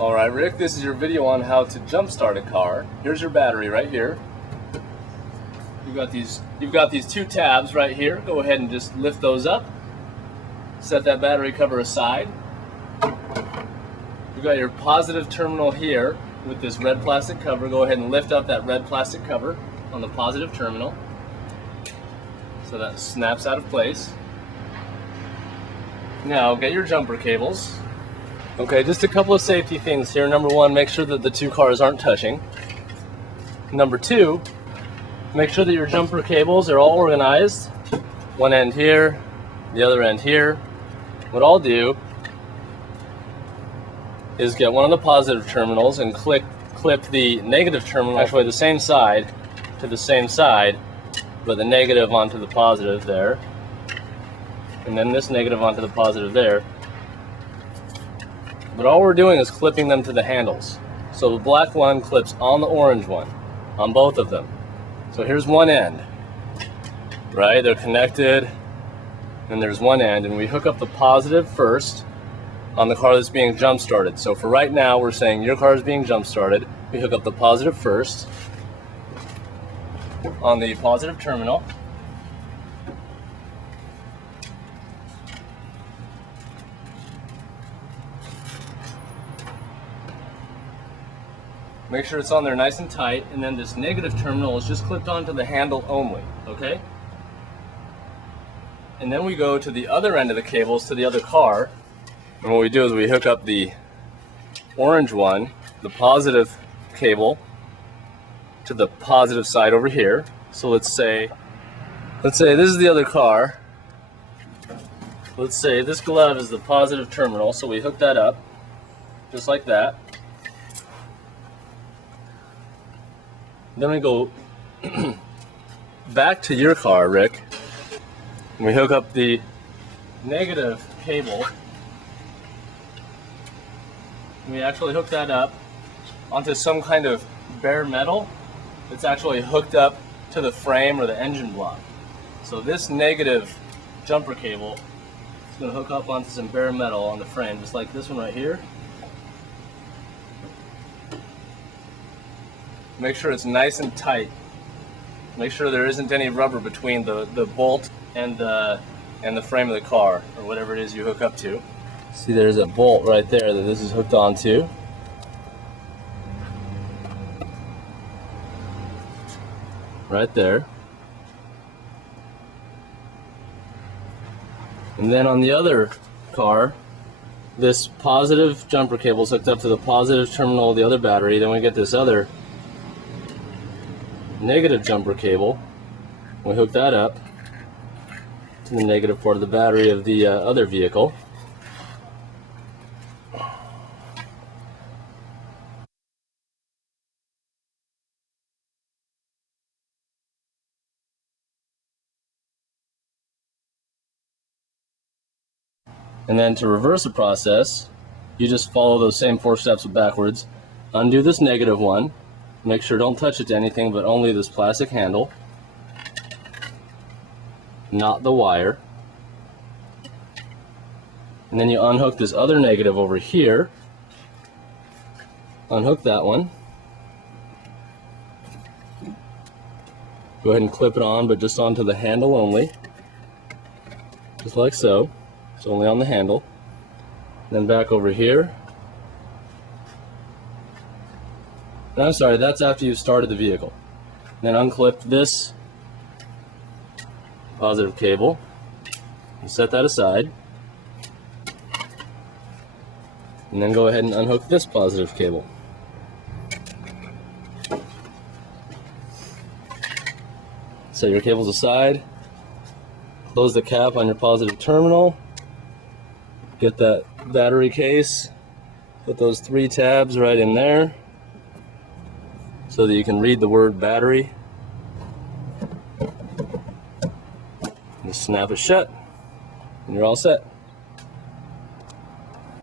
Alright, Rick, this is your video on how to jump start a car. Here's your battery right here. You've got these two tabs right here. Go ahead and just lift those up. Set that battery cover aside. You've got your positive terminal here with this red plastic cover. Go ahead and lift up that red plastic cover on the positive terminal so that snaps out of place. Now get your jumper cables. Okay, just a couple of safety things here. Number one, make sure that the two cars aren't touching. Number two, make sure that your jumper cables are all organized. One end here, the other end here. What I'll do is get one of the positive terminals and clip the negative terminal, actually the same side to the same side, but the negative onto the positive there. And then this negative onto the positive there. But all we're doing is clipping them to the handles. So the black one clips on the orange one, on both of them. So here's one end, right? They're connected, and there's one end, and we hook up the positive first on the car that's being jump started. So for right now, we're saying your car is being jump started. We hook up the positive first on the positive terminal. Make sure it's on there nice and tight, and then this negative terminal is just clipped onto the handle only, okay? And then we go to the other end of the cables to the other car, and what we do is we hook up the orange one, the positive cable, to the positive side over here. So let's say this is the other car. Let's say this glove is the positive terminal, so we hook that up, just like that. Then we go back to your car, Rick, and we hook up the negative cable. And we actually hook that up onto some kind of bare metal that's actually hooked up to the frame or the engine block. So this negative jumper cable is going to hook up onto some bare metal on the frame, just like this one right here. Make sure it's nice and tight. Make sure there isn't any rubber between the bolt and the frame of the car, or whatever it is you hook up to. See, there's a bolt right there that this is hooked onto. Right there. And then on the other car, this positive jumper cable is hooked up to the positive terminal of the other battery. Then we get this other negative jumper cable. We hook that up to the negative part of the battery of the other vehicle. And then to reverse the process, you just follow those same 4 steps backwards. Undo this negative one. Make sure don't touch it to anything but only this plastic handle, not the wire. And then you unhook this other negative over here. Unhook that one. Go ahead and clip it on, but just onto the handle only. Just like so. It's only on the handle. Then back over here. And I'm sorry, that's after you've started the vehicle. Then unclip this positive cable and set that aside. And then go ahead and unhook this positive cable. Set your cables aside. Close the cap on your positive terminal. Get that battery case. Put those 3 tabs right in there, so that you can read the word battery. Just snap it shut, and you're all set.